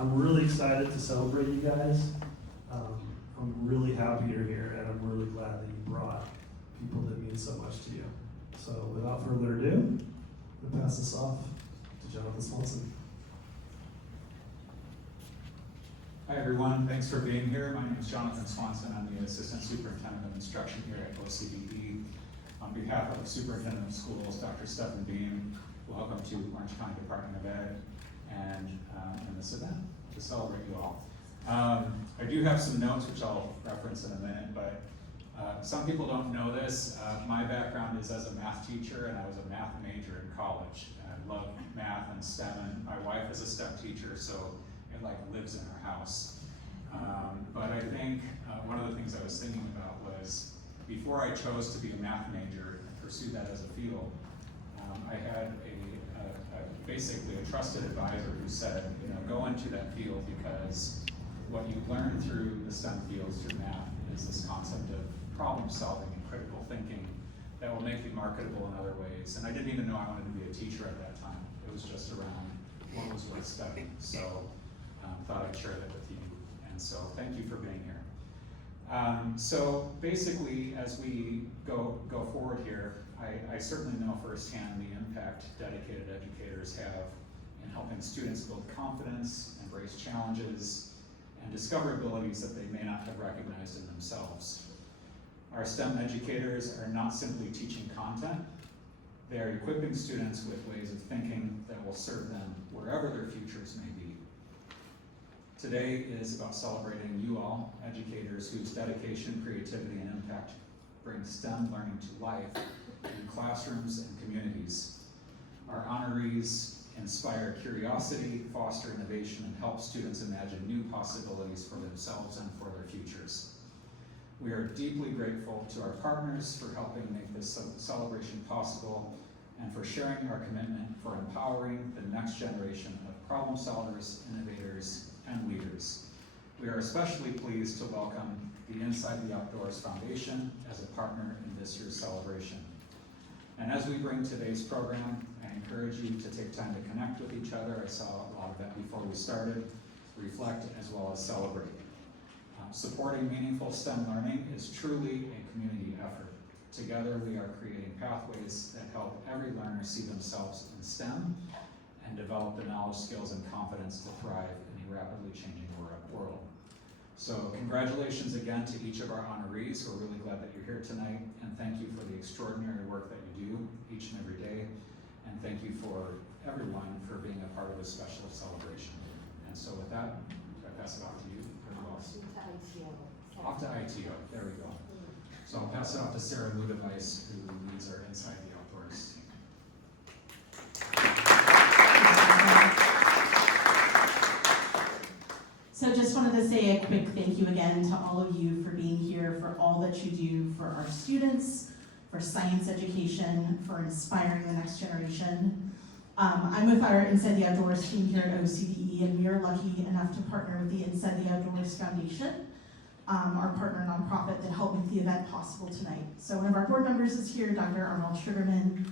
I'm really excited to celebrate you guys. I'm really happy you're here, and I'm really glad that you brought people that mean so much to you. So without further ado, I'll pass this off to Jonathan Swanson. Hi everyone, thanks for being here. My name is Jonathan Swanson. I'm the Assistant Superintendent of Instruction here at OCDE. On behalf of the Superintendent of Schools, Dr. Stephen Beam, welcome to Orange County Department of Ed and in this event to celebrate you all. I do have some notes which I'll reference in a minute, but some people don't know this. My background is as a math teacher, and I was a math major in college. I love math and STEM, and my wife is a STEM teacher, so it like lives in our house. But I think one of the things I was thinking about was before I chose to be a math major and pursue that as a field, I had basically a trusted advisor who said, go into that field because what you learn through the STEM fields, through math, is this concept of problem solving and critical thinking that will make you marketable in other ways. And I didn't even know I wanted to be a teacher at that time. It was just around what was worth studying. So thought I'd share that with you. And so thank you for being here. So basically, as we go forward here, I certainly know firsthand the impact dedicated educators have in helping students build confidence, embrace challenges, and discover abilities that they may not have recognized in themselves. Our STEM educators are not simply teaching content, they are equipping students with ways of thinking that will serve them wherever their futures may be. Today is about celebrating you all, educators whose dedication, creativity, and impact bring STEM learning to life in classrooms and communities. Our honorees inspire curiosity, foster innovation, and help students imagine new possibilities for themselves and for their futures. We are deeply grateful to our partners for helping make this celebration possible and for sharing our commitment for empowering the next generation of problem solvers, innovators, and leaders. We are especially pleased to welcome the Inside the Outdoors Foundation as a partner in this year's celebration. And as we bring today's program, I encourage you to take time to connect with each other. I saw a lot of that before we started. Reflect as well as celebrate. Supporting meaningful STEM learning is truly a community effort. Together we are creating pathways that help every learner see themselves in STEM and develop the knowledge, skills, and confidence to thrive in a rapidly changing world. So congratulations again to each of our honorees. We're really glad that you're here tonight, and thank you for the extraordinary work that you do each and every day. And thank you for everyone for being a part of this special celebration. And so with that, I pass it off to you. Off to ITO, there we go. So I'll pass it off to Sarah Ludevice, who leads our Inside the Outdoors team. So just wanted to say a quick thank you again to all of you for being here, for all that you do for our students, for science education, for inspiring the next generation. I'm with our Inside the Outdoors team here at OCDE, and we are lucky enough to partner with the Inside the Outdoors Foundation, our partner nonprofit that helped make the event possible tonight. So one of our board members is here, Dr. Arnold Sugarman.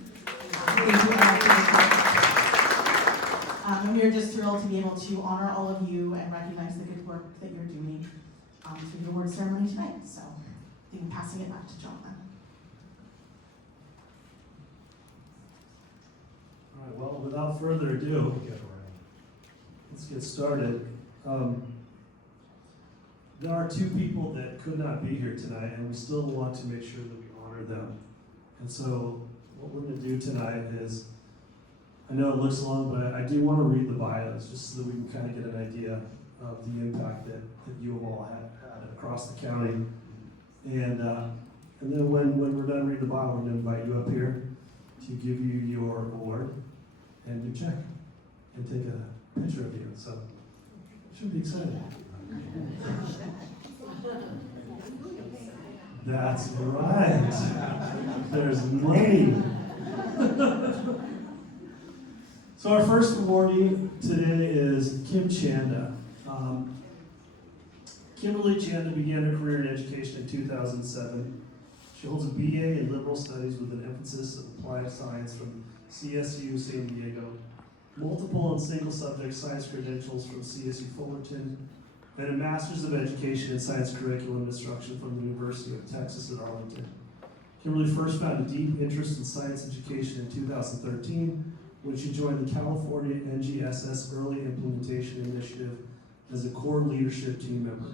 And we are just thrilled to be able to honor all of you and recognize the good work that you're doing through the award ceremony tonight. So I think I'm passing it back to Jonathan. All right, well, without further ado, let's get started. There are two people that could not be here tonight, and we still want to make sure that we honor them. And so what we're going to do tonight is, I know it looks long, but I do want to read the bios just so that we can kind of get an idea of the impact that you have all had across the county. And then when we're done reading the bio, we're going to invite you up here to give you your award and do check and take a picture of you. So it should be exciting. That's right. There's money. So our first awardee today is Kim Chanda. Kimberly Chanda began her career in education in 2007. She holds a BA in liberal studies with an emphasis of applied science from CSU San Diego. multiple and single subject science credentials from CSU Fullerton, and a Master's of Education in Science Curriculum Instruction from the University of Texas at Arlington. Kimberly first found a deep interest in science education in 2013 when she joined the California NGSS Early Implementation Initiative as a core leadership team member,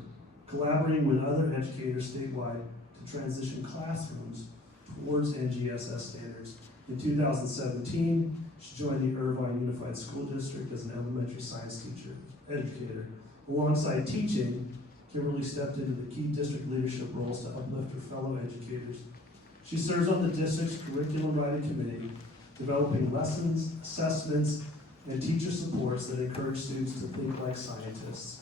collaborating with other educators statewide to transition classrooms towards NGSS standards. In 2017, she joined the Irvine Unified School District as an elementary science educator. Alongside teaching, Kimberly stepped into the key district leadership roles to uplift her fellow educators. She serves on the district's curriculum writing committee, developing lessons, assessments, and teacher supports that encourage students to think like scientists.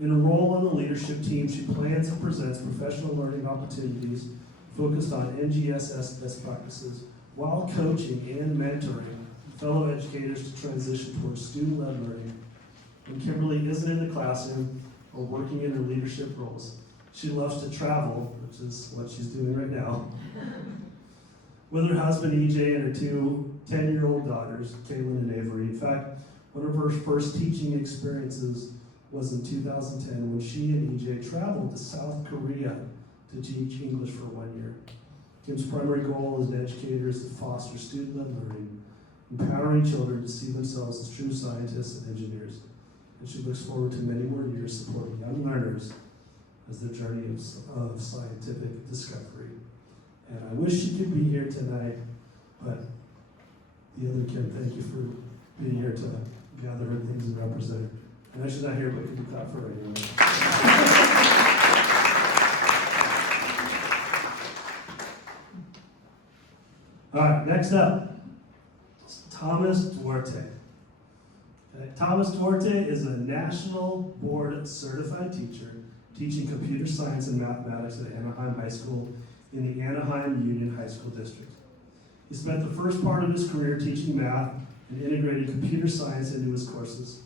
In her role on the leadership team, she plans and presents professional learning opportunities focused on NGSS best practices, while coaching and mentoring fellow educators to transition towards student-led learning. When Kimberly isn't in the classroom or working in her leadership roles, she loves to travel, which is what she's doing right now, with her husband EJ and her two 10-year-old daughters, Kaylin and Avery. In fact, one of her first teaching experiences was in 2010 when she and EJ traveled to South Korea to teach English for 1 year. Kim's primary goal as an educator is to foster student-led learning, empowering children to see themselves as true scientists and engineers. And she looks forward to many more years supporting young learners as their journey of scientific discovery. And I wish she could be here tonight, but the other Kim, thank you for being here to gather her things and represent her. I know she's not here, but could you clap for her anyway? All right, next up, Thomas Duarte. Okay, Thomas Duarte is a national board certified teacher teaching computer science and mathematics at Anaheim High School in the Anaheim Union High School District. He spent the first part of his career teaching math and integrating computer science into his courses.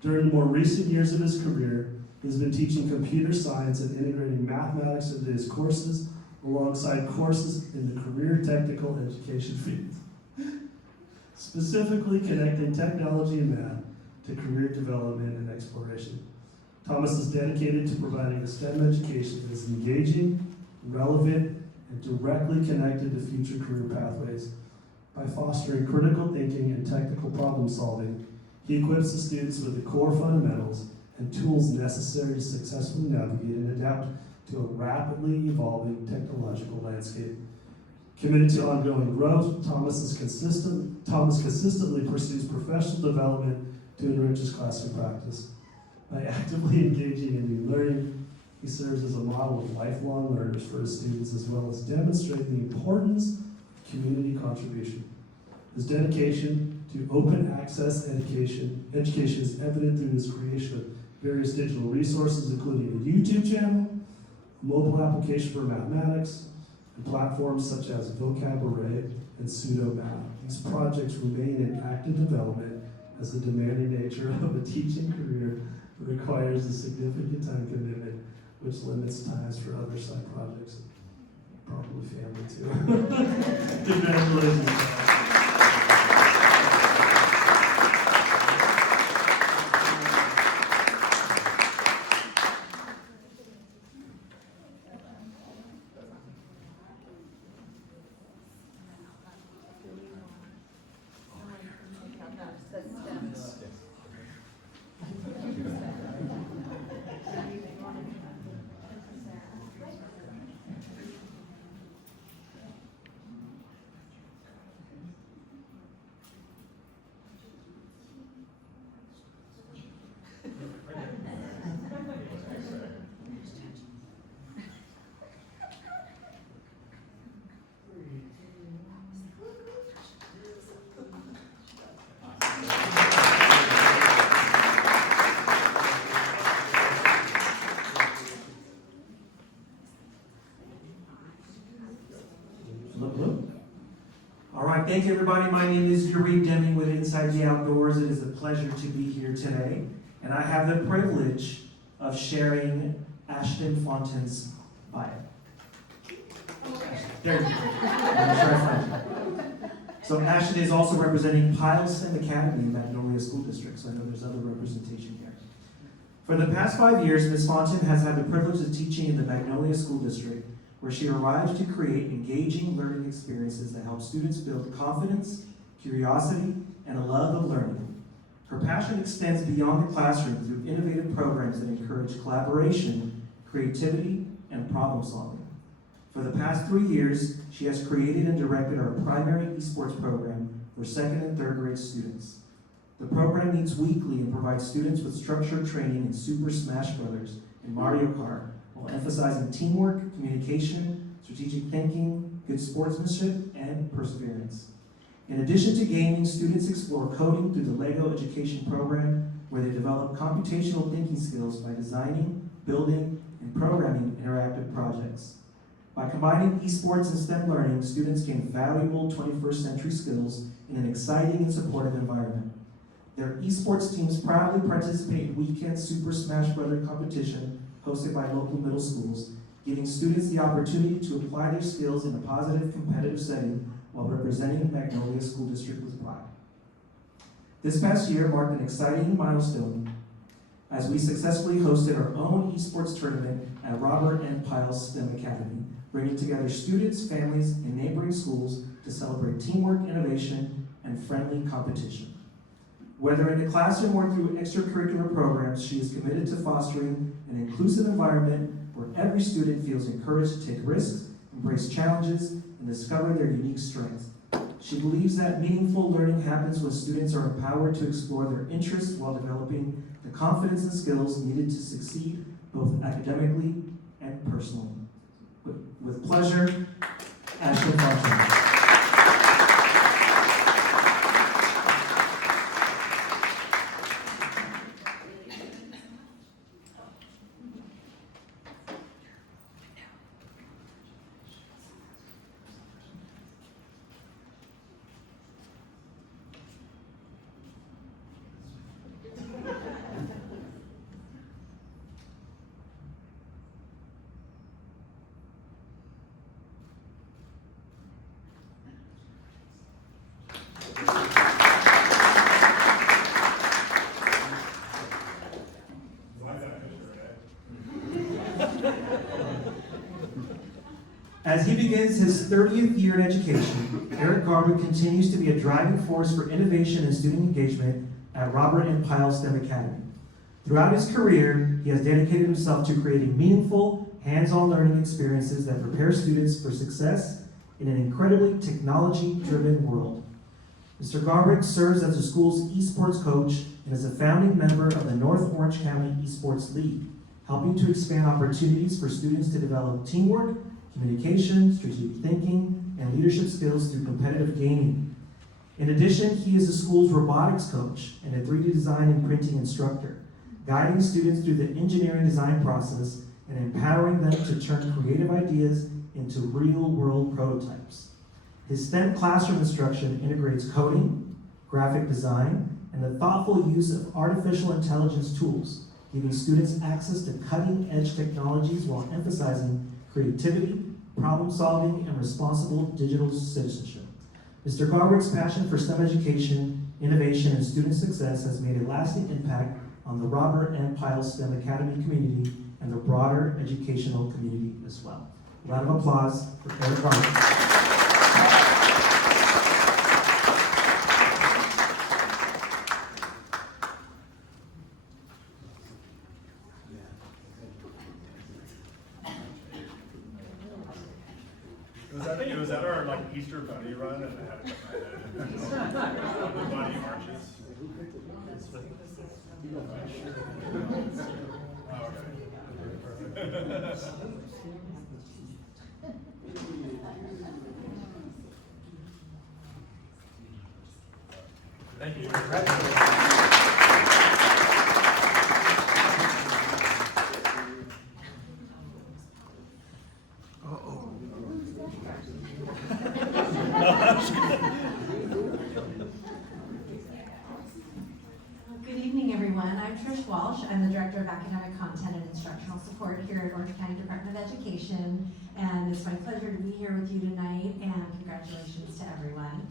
During the more recent years of his career, he has been teaching computer science and integrating mathematics into his courses alongside courses in the career technical education field, specifically connecting technology and math to career development and exploration. Thomas is dedicated to providing a STEM education that is engaging, relevant, and directly connected to future career pathways. By fostering critical thinking and technical problem solving, he equips the students with the core fundamentals and tools necessary to successfully navigate and adapt to a rapidly evolving technological landscape. Committed to ongoing growth, Thomas consistently pursues professional development to enrich his classroom practice. By actively engaging in new learning, he serves as a model of lifelong learners for his students, as well as demonstrating the importance of community contribution. His dedication to open access education is evident through his creation of various digital resources, including a YouTube channel, a mobile application for mathematics, and platforms such as Vocabulary and Pseudomath. These projects remain in active development as the demanding nature of a teaching career requires a significant time commitment, which limits times for other side projects, probably family too. Congratulations. All right, thank you everybody. My name is Yuri Deming with Inside the Outdoors. It is a pleasure to be here today. And I have the privilege of sharing Ashton Fontain's bio. There you go. I'm sure I find you. So Ashton is also representing Pyle STEM Academy in Magnolia School District, so I know there's other representation here. For the past 5 years, Ms. Fontaine has had the privilege of teaching in the Magnolia School District, where she arrives to create engaging learning experiences that help students build confidence, curiosity, and a love of learning. Her passion extends beyond the classroom through innovative programs that encourage collaboration, creativity, and problem solving. For the past 3 years, she has created and directed our primary esports program for 2nd and 3rd grade students. The program meets weekly and provides students with structured training in Super Smash Bros. And Mario Kart, while emphasizing teamwork, communication, strategic thinking, good sportsmanship, and perseverance. In addition to gaming, students explore coding through the LEGO Education program, where they develop computational thinking skills by designing, building, and programming interactive projects. By combining esports and STEM learning, students gain valuable 21st century skills in an exciting and supportive environment. Their esports teams proudly participate in weekend Super Smash Bros. Competition hosted by local middle schools, giving students the opportunity to apply their skills in a positive competitive setting while representing Magnolia School District with pride. This past year marked an exciting milestone as we successfully hosted our own esports tournament at Robert N. Pyle STEM Academy, bringing together students, families, and neighboring schools to celebrate teamwork, innovation, and friendly competition. Whether in the classroom or through extracurricular programs, she is committed to fostering an inclusive environment where every student feels encouraged to take risks, embrace challenges, and discover their unique strengths. She believes that meaningful learning happens when students are empowered to explore their interests while developing the confidence and skills needed to succeed both academically and personally. With pleasure, Ashley Fontaine. As he begins his 30th year in education, Eric Garwood continues to be a driving force for innovation and student engagement at Robert N. Pyle STEM Academy. Throughout his career, he has dedicated himself to creating meaningful, hands-on learning experiences that prepare students for success in an incredibly technology-driven world. Mr. Garwood serves as the school's esports coach and is a founding member of the North Orange County Esports League, helping to expand opportunities for students to develop teamwork, communication, strategic thinking, and leadership skills through competitive gaming. In addition, he is the school's robotics coach and a 3D design and printing instructor, guiding students through the engineering design process and empowering them to turn creative ideas into real-world prototypes. His STEM classroom instruction integrates coding, graphic design, and the thoughtful use of artificial intelligence tools, giving students access to cutting-edge technologies while emphasizing creativity, problem solving, and responsible digital citizenship. Mr. Garwood's passion for STEM education, innovation, and student success has made a lasting impact on the Robert N. Pyle STEM Academy community and the broader educational community as well. A round of applause for Eric Garwood. I think it was at our Easter bunny run, and I had it in my head. The bunny marches. Thank you. Good evening, everyone. I'm Trish Walsh. I'm the Director of Academic Content and Instructional Support here at Orange County Department of Education, and it's my pleasure to be here with you tonight, and congratulations to everyone.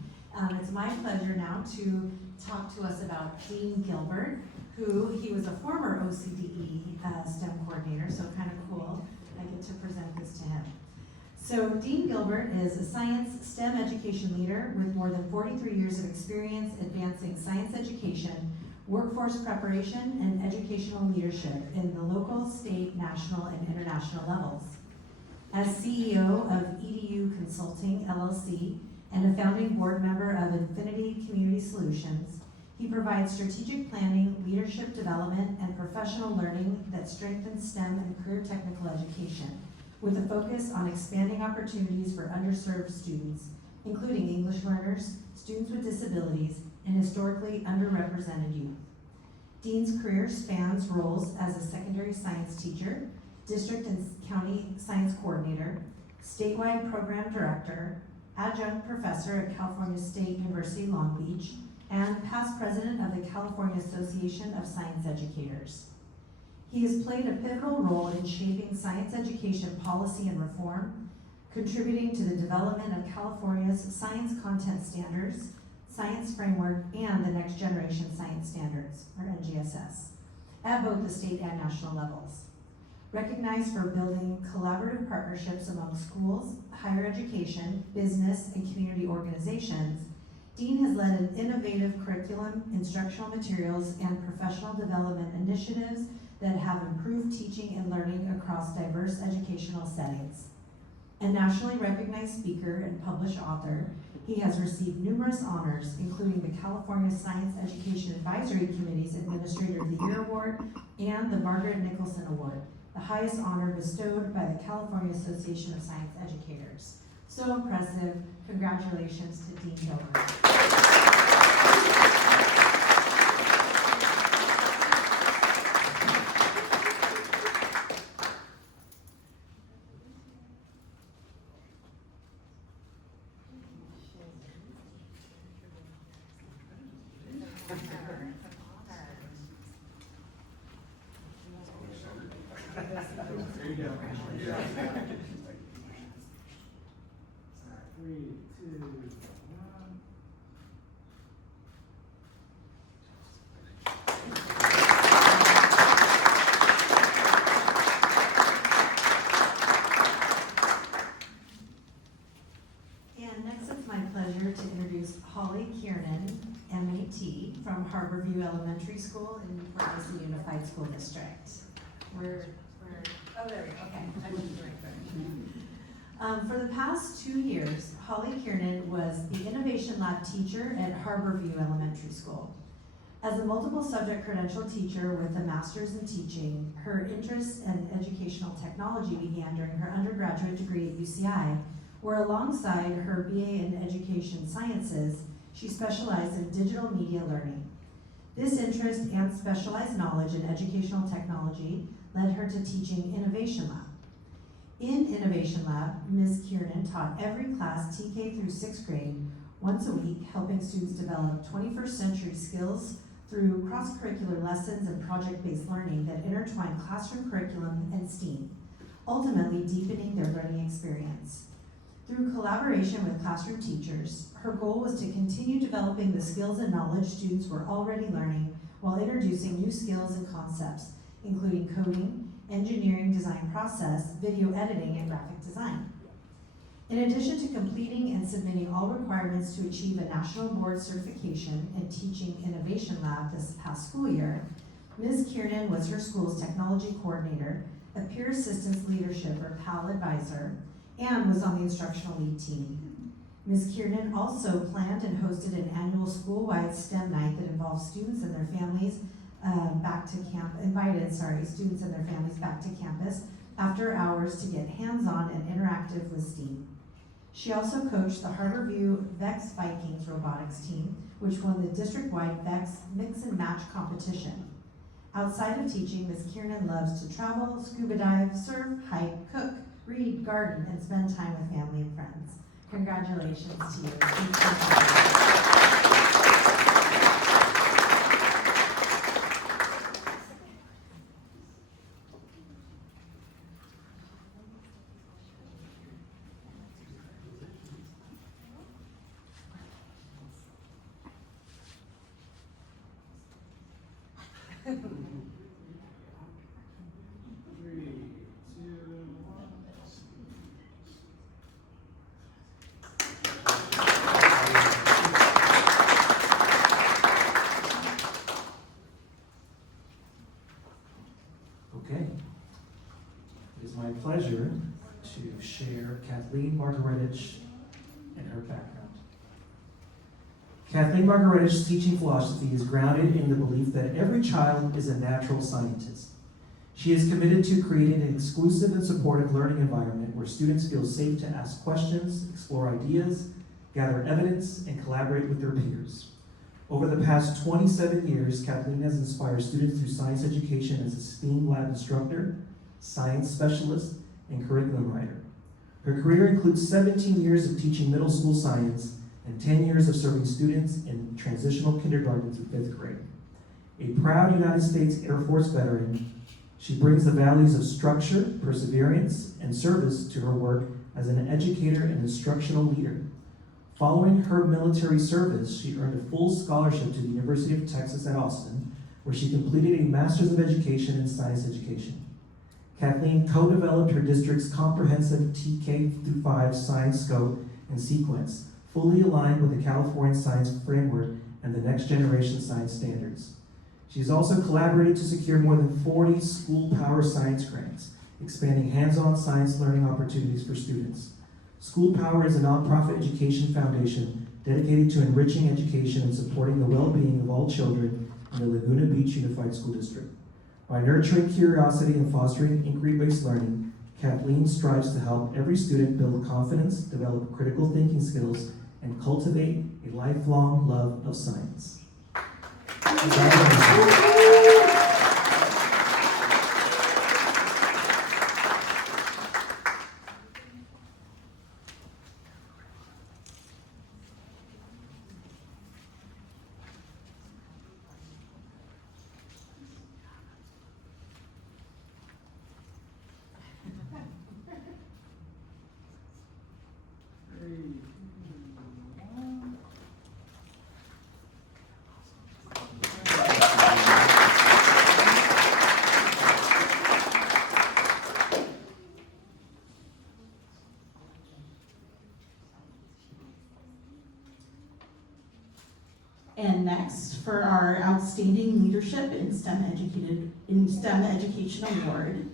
It's my pleasure now to talk to us about Dean Gilbert, he was a former OCDE STEM coordinator, so kind of cool. I get to present this to him. So Dean Gilbert is a science STEM education leader with more than 43 years of experience advancing science education, workforce preparation, and educational leadership in the local, state, national, and international levels. As CEO of EDU Consulting, LLC, and a founding board member of Infinity Community Solutions, he provides strategic planning, leadership development, and professional learning that strengthens STEM and career technical education, with a focus on expanding opportunities for underserved students, including English learners, students with disabilities, and historically underrepresented youth. Dean's career spans roles as a secondary science teacher, district and county science coordinator, statewide program director, adjunct professor at California State University, Long Beach, and past president of the California Association of Science Educators. He has played a pivotal role in shaping science education policy and reform, contributing to the development of California's science content standards, science framework, and the Next Generation Science Standards, or NGSS, at both the state and national levels. Recognized for building collaborative partnerships among schools, higher education, business, and community organizations, Dean has led an innovative curriculum, instructional materials, and professional development initiatives that have improved teaching and learning across diverse educational settings. A nationally recognized speaker and published author, he has received numerous honors, including the California Science Education Advisory Committee's Administrator of the Year Award and the Margaret Nicholson Award, the highest honor bestowed by the California Association of Science Educators. So impressive. Congratulations to Dean Gilbert. There you go. 3, 2, 1. And next it's my pleasure to introduce Holly Kiernan, MAT, from Harborview Elementary School in Newport Mesa Unified School District. Oh, there we go, okay. I went in the right direction. For the past 2 years, Holly Kiernan was the Innovation Lab teacher at Harborview Elementary School. As a multiple subject credential teacher with a master's in teaching, her interest in educational technology began during her undergraduate degree at UCI, where alongside her BA in Education Sciences, she specialized in digital media learning. This interest and specialized knowledge in educational technology led her to teaching Innovation Lab. In Innovation Lab, Ms. Kiernan taught every class TK through 6th grade once a week, helping students develop 21st century skills through cross-curricular lessons and project-based learning that intertwine classroom curriculum and STEAM, ultimately deepening their learning experience. Through collaboration with classroom teachers, her goal was to continue developing the skills and knowledge students were already learning while introducing new skills and concepts, including coding, engineering design process, video editing, and graphic design. In addition to completing and submitting all requirements to achieve a national board certification in Teaching Innovation Lab this past school year, Ms. Kiernan was her school's technology coordinator, a peer assistance leadership or PAL advisor, and was on the instructional lead team. Ms. Kiernan also planned and hosted an annual school-wide STEM night that involved students and their families students and their families back to campus after hours to get hands-on and interactive with STEAM. She also coached the Harborview VEX Vikings robotics team, which won the district-wide VEX Mix and Match competition. Outside of teaching, Ms. Kiernan loves to travel, scuba dive, surf, hike, cook, read, garden, and spend time with family and friends. Congratulations to you. Okay. It is my pleasure to share Kathleen Margaretich and her background. Kathleen Margaretich's teaching philosophy is grounded in the belief that every child is a natural scientist. She is committed to creating an exclusive and supportive learning environment where students feel safe to ask questions, explore ideas, gather evidence, and collaborate with their peers. Over the past 27 years, Kathleen has inspired students through science education as a STEAM lab instructor, science specialist, and curriculum writer. Her career includes 17 years of teaching middle school science and 10 years of serving students in transitional kindergarten through 5th grade. A proud United States Air Force veteran, she brings the values of structure, perseverance, and service to her work as an educator and instructional leader. Following her military service, she earned a full scholarship to the University of Texas at Austin, where she completed a Master's of Education in Science Education. Kathleen co-developed her district's comprehensive TK-5 science scope and sequence, fully aligned with the California Science Framework and the Next Generation Science Standards. She's also collaborated to secure more than 40 school power science grants, expanding hands-on science learning opportunities for students. School Power is a nonprofit education foundation dedicated to enriching education and supporting the well-being of all children in the Laguna Beach Unified School District. By nurturing curiosity and fostering inquiry-based learning, Kathleen strives to help every student build confidence, develop critical thinking skills, and cultivate a lifelong love of science. And next, for our Outstanding Leadership in STEM Education Award,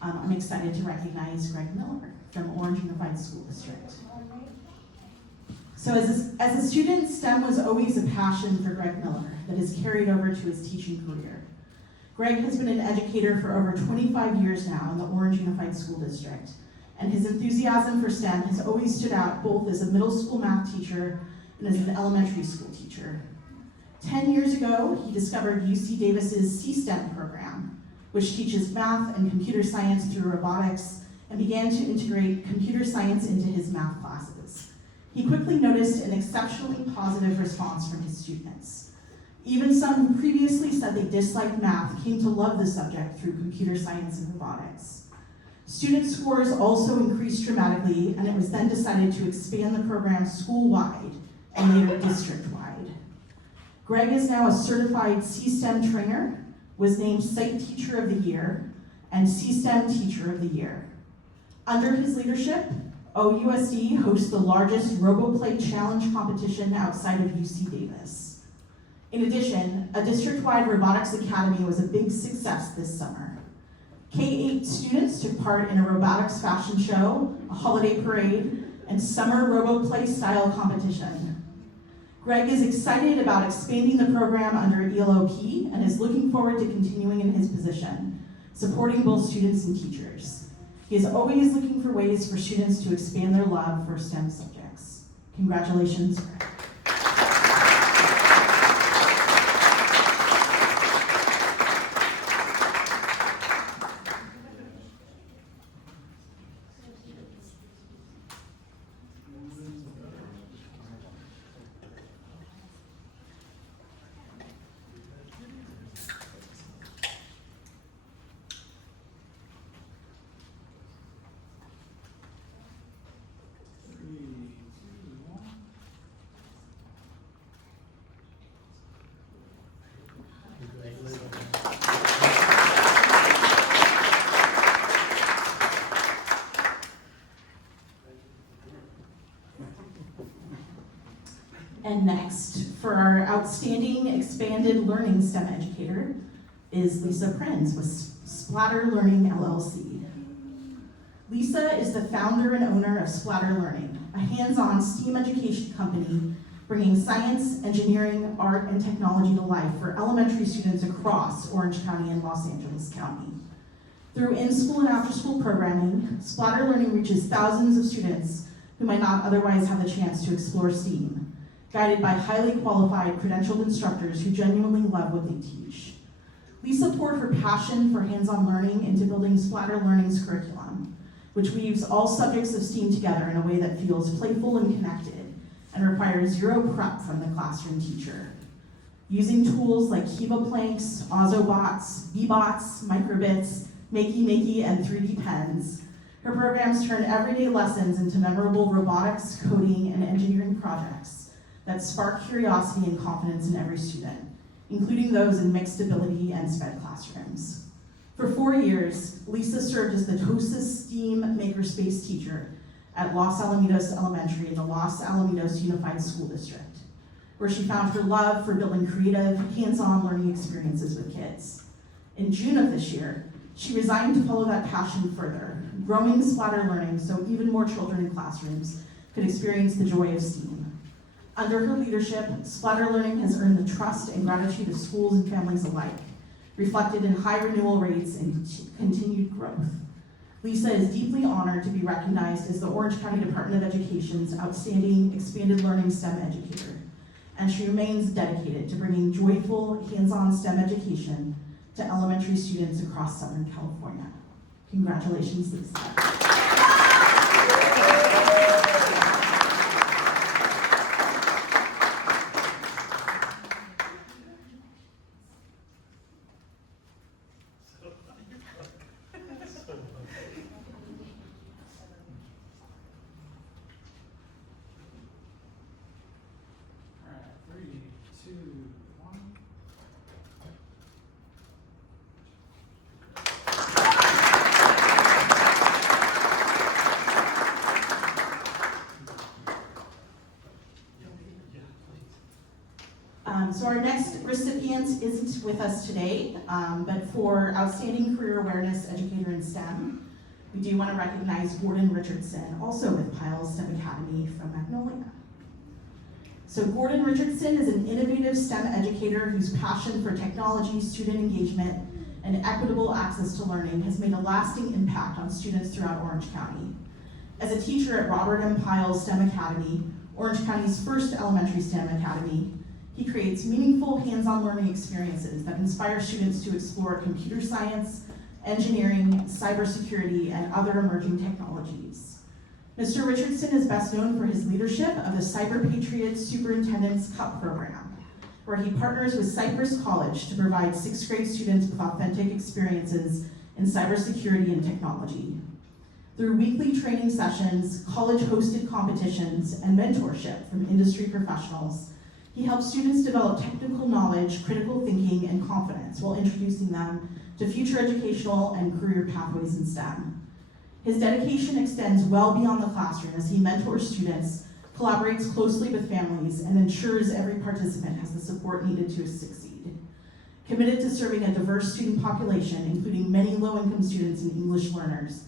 I'm excited to recognize Greg Miller from Orange Unified School District. So as a student, STEM was always a passion for Greg Miller that has carried over to his teaching career. Greg has been an educator for over 25 years now in the Orange Unified School District, and his enthusiasm for STEM has always stood out both as a middle school math teacher and as an elementary school teacher. 10 years ago, he discovered UC Davis's C-STEM program, which teaches math and computer science through robotics, and began to integrate computer science into his math classes. He quickly noticed an exceptionally positive response from his students. Even some who previously said they disliked math came to love the subject through computer science and robotics. Student scores also increased dramatically, and it was then decided to expand the program school-wide and later district-wide. Greg is now a certified C-STEM trainer, was named Site Teacher of the Year, and C-STEM Teacher of the Year. Under his leadership, OUSD hosts the largest RoboPlay Challenge competition outside of UC Davis. In addition, a district-wide robotics academy was a big success this summer. K-8 students took part in a robotics fashion show, a holiday parade, and summer RoboPlay style competition. Greg is excited about expanding the program under ELOP and is looking forward to continuing in his position, supporting both students and teachers. He is always looking for ways for students to expand their love for STEM subjects. Congratulations, Greg. outstanding expanded learning STEM educator is Lisa Prinz with Splatter Learning LLC. Lisa is the founder and owner of Splatter Learning, a hands-on STEAM education company bringing science, engineering, art, and technology to life for elementary students across Orange County and Los Angeles County. Through in-school and after-school programming, Splatter Learning reaches thousands of students who might not otherwise have the chance to explore STEAM, guided by highly qualified, credentialed instructors who genuinely love what they teach. Lisa poured her passion for hands-on learning into building Splatter Learning's curriculum, which weaves all subjects of STEAM together in a way that feels playful and connected and requires zero prep from the classroom teacher. Using tools like Kiva Planks, Ozobots, Bbots, Microbits, Makey, and 3D pens, her programs turn everyday lessons into memorable robotics, coding, and engineering projects that spark curiosity and confidence in every student, including those in mixed ability and SPED classrooms. For 4 years, Lisa served as the TOSA's STEAM Makerspace teacher at Los Alamitos Elementary in the Los Alamitos Unified School District, where she found her love for building creative, hands-on learning experiences with kids. In June of this year, she resigned to follow that passion further, growing Splatter Learning so even more children in classrooms could experience the joy of STEAM. Under her leadership, Splatter Learning has earned the trust and gratitude of schools and families alike, reflected in high renewal rates and continued growth. Lisa is deeply honored to be recognized as the Orange County Department of Education's outstanding expanded learning STEM educator, and she remains dedicated to bringing joyful, hands-on STEM education to elementary students across Southern California. Congratulations, Lisa. So our next recipient isn't with us today, but for Outstanding Career Awareness Educator in STEM, we do want to recognize Gordon Richardson, also with Piles STEM Academy from Magnolia. So Gordon Richardson is an innovative STEM educator whose passion for technology, student engagement, and equitable access to learning has made a lasting impact on students throughout Orange County. As a teacher at Robert M. Piles STEM Academy, Orange County's first elementary STEM academy, he creates meaningful hands-on learning experiences that inspire students to explore computer science, engineering, cybersecurity, and other emerging technologies. Mr. Richardson is best known for his leadership of the Cyber Patriots Superintendent's Cup program, where he partners with Cypress College to provide 6th grade students with authentic experiences in cybersecurity and technology. Through weekly training sessions, college-hosted competitions, and mentorship from industry professionals, he helps students develop technical knowledge, critical thinking, and confidence while introducing them to future educational and career pathways in STEM. His dedication extends well beyond the classroom as he mentors students, collaborates closely with families, and ensures every participant has the support needed to succeed. Committed to serving a diverse student population, including many low-income students and English learners,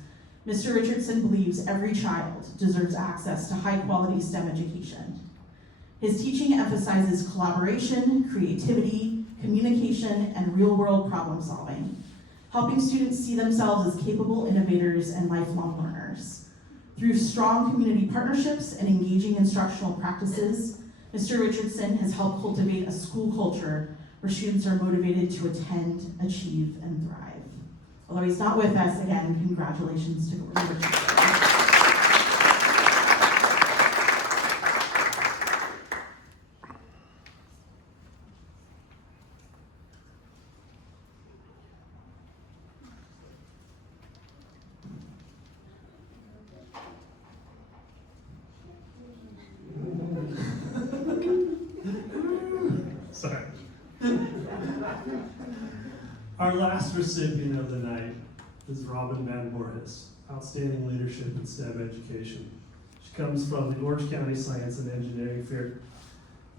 Mr. Richardson believes every child deserves access to high-quality STEM education. His teaching emphasizes collaboration, creativity, communication, and real-world problem solving, helping students see themselves as capable innovators and lifelong learners. Through strong community partnerships and engaging instructional practices, Mr. Richardson has helped cultivate a school culture where students are motivated to attend, achieve, and thrive. Although he's not with us, again, congratulations to Gordon Richardson. Sorry. Our last recipient of the night is Robin Van Voorhis, Outstanding Leadership in STEM Education. She comes from the Orange County Science and Engineering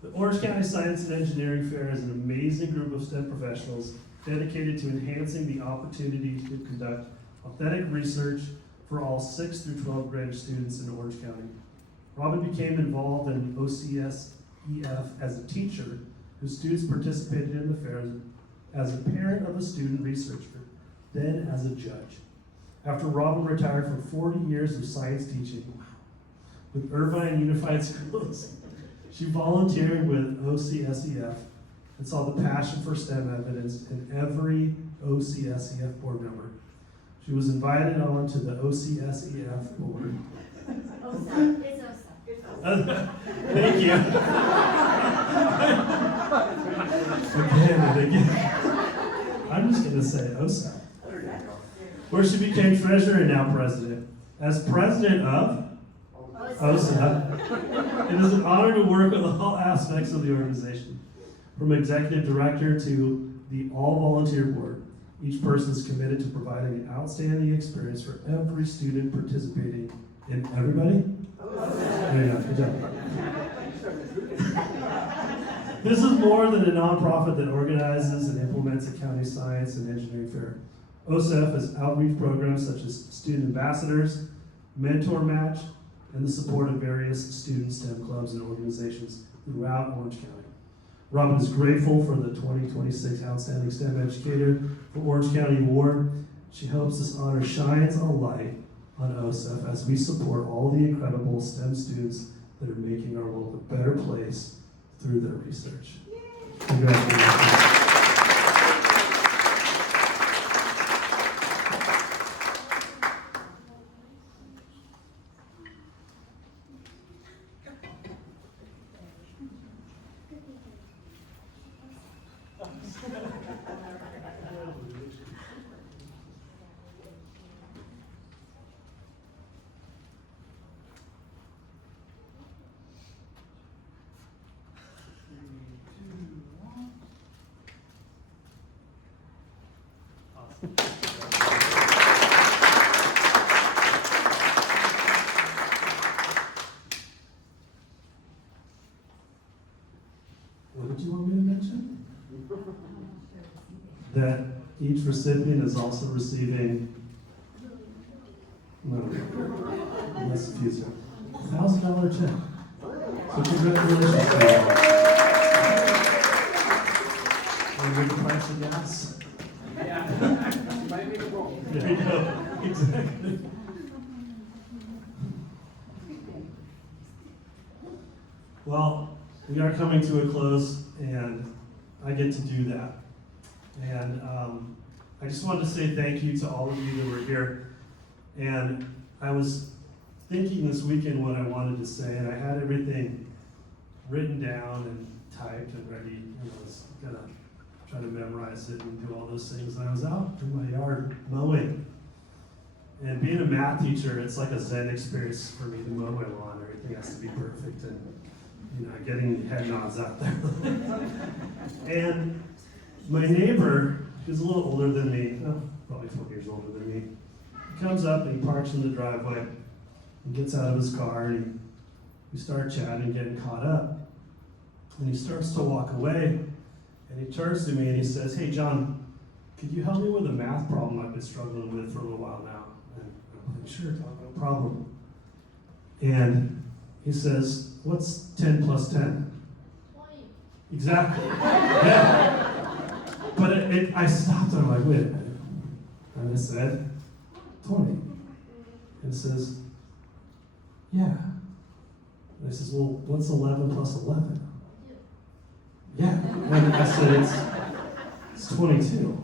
The Orange County Science and Engineering Fair is an amazing group of STEM professionals dedicated to enhancing the opportunity to conduct authentic research for all 6th through 12th grade students in Orange County. Robin became involved in OCSEF as a teacher, whose students participated in the fair as a parent of a student researcher, then as a judge. After Robin retired from 40 years of science teaching with Irvine Unified Schools, she volunteered with OCSEF and saw the passion for STEM evidence in every OCSEF board member. She was invited on to the OCSEF board. OSA. It's OSA. Thank you. Again and again. I'm just going to say OSA. Where she became treasurer and now president. As president of OSA, it is an honor to work with all aspects of the organization, from executive director to the all-volunteer board. Each person is committed to providing an outstanding experience for every student participating in everybody. There you go, good job. This is more than a nonprofit that organizes and implements a county science and engineering fair. OSEF has outreach programs such as student ambassadors, mentor match, and the support of various student STEM clubs and organizations throughout Orange County. Robin is grateful for the 2026 Outstanding STEM Educator for Orange County Award. She hopes this honor shines a light on OSEF as we support all the incredible STEM students that are making our world a better place through their research. Congratulations. What did you want me to mention? That each recipient is also receiving, no, that's a few, $1,000 check. So congratulations to you. And with the price of gas. There you go, exactly. Well, we are coming to a close, and I get to do that. And I just wanted to say thank you to all of you that were here. And I was thinking this weekend what I wanted to say, and I had everything written down and typed and ready, and I was gonna try to memorize it and do all those things. And I was out in my yard mowing. And being a math teacher, it's like a Zen experience for me to mow my lawn. Everything has to be perfect, and getting head nods out there. And my neighbor, who's a little older than me, probably 12 years older than me, he comes up and he parks in the driveway and gets out of his car, and we start chatting, getting caught up. And he starts to walk away, and he turns to me and he says, "Hey, John, could you help me with a math problem I've been struggling with for a little while now?" And I'm like, "Sure, Tom, no problem." And he says, "What's 10 plus 10? 20. Exactly. Yeah. But I stopped and I'm like, wait a minute. And I said, 20. And it says, yeah. And I says, well, what's 11 plus 11? Yeah. And I said, it's 22.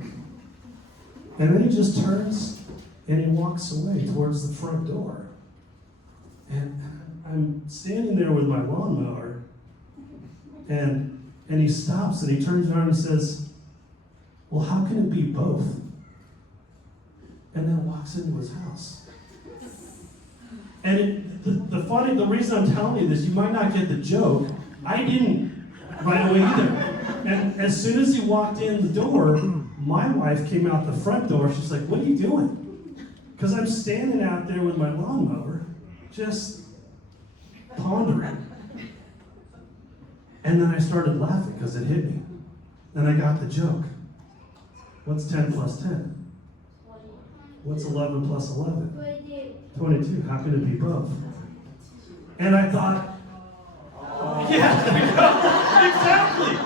And then he just turns and he walks away towards the front door. And I'm standing there with my lawnmower, and he stops and he turns around and he says, well, how can it be both? And then walks into his house. And the reason I'm telling you this, you might not get the joke, I didn't right away either. And as soon as he walked in the door, my wife came out the front door. She's like, what are you doing? Because I'm standing out there with my lawnmower, just pondering. And then I started laughing because it hit me. Then I got the joke. What's 10 plus 10? What's 11 plus 11? 22. How can it be both? And I thought, yeah, exactly.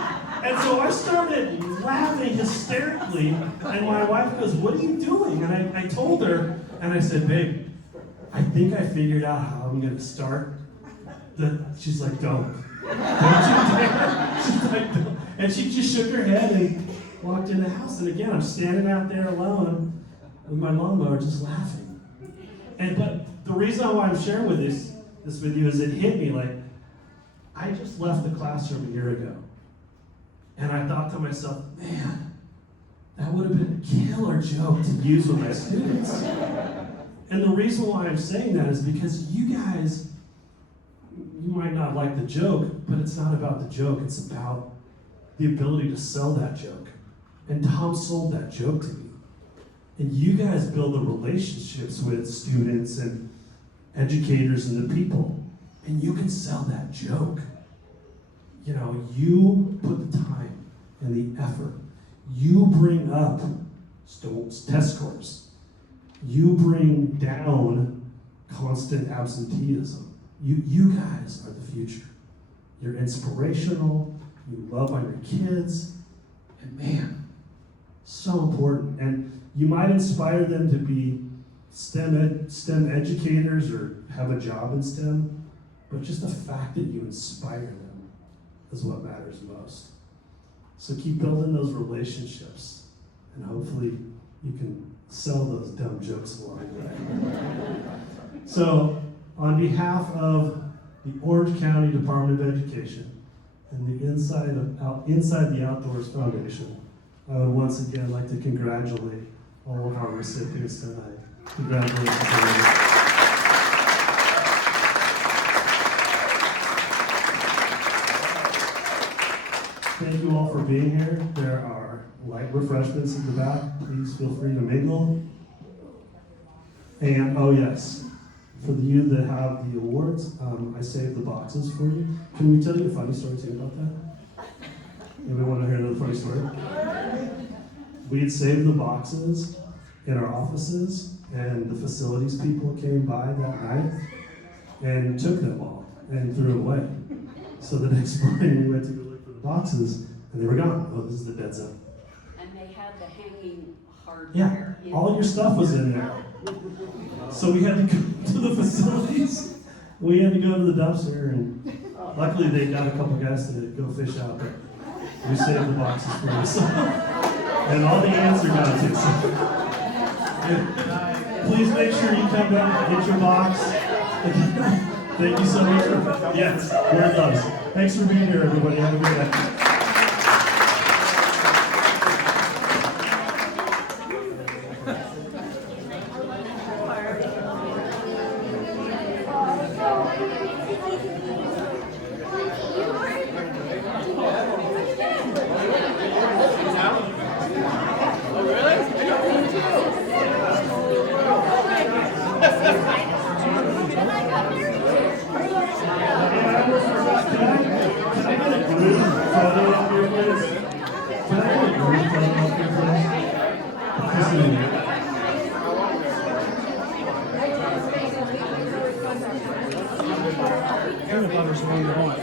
And so I started laughing hysterically, and my wife goes, "What are you doing?" And I told her, and I said, "Babe, I think I figured out how I'm going to start." She's like, "Don't you dare." She's like, "Don't." And she just shook her head and walked in the house. And again, I'm standing out there alone with my lawnmower just laughing. But the reason why I'm sharing with this with you is it hit me like, I just left the classroom a year ago. And I thought to myself, man, that would have been a killer joke to use with my students. And the reason why I'm saying that is because you guys, you might not like the joke, but it's not about the joke, it's about the ability to sell that joke. And Tom sold that joke to me. And you guys build the relationships with students and educators and the people. And you can sell that joke. You know, you put the time and the effort. You bring up test scores. You bring down constant absenteeism. You guys are the future. You're inspirational. You love on your kids. And man, so important. And you might inspire them to be STEM educators or have a job in STEM, but just the fact that you inspire them is what matters most. So keep building those relationships, and hopefully you can sell those dumb jokes along the way. So, on behalf of the Orange County Department of Education and the Inside the Outdoors Foundation, I would once again like to congratulate all of our recipients tonight. Congratulations. Thank you all for being here. There are light refreshments in the back. Please feel free to mingle. And oh yes, for you that have the awards, I saved the boxes for you. Can we tell you a funny story too about that? Anybody want to hear another funny story? We had saved the boxes in our offices, and the facilities people came by that night and took them all and threw them away. So the next morning we went to go look for the boxes, and they were gone. Oh, this is the dead zone. And they had the hanging Yeah, hardware. all your stuff was in there. So we had to go to the facilities. We had to go to the dumpster, and luckily they got a couple guys to go fish out, but we saved the boxes for us. And all the answer got to. So, please make sure you come back and get your box. Thank you so much for, yes, wear gloves. Thanks for being here, everybody. Have a good day. Peanut butter's one you want.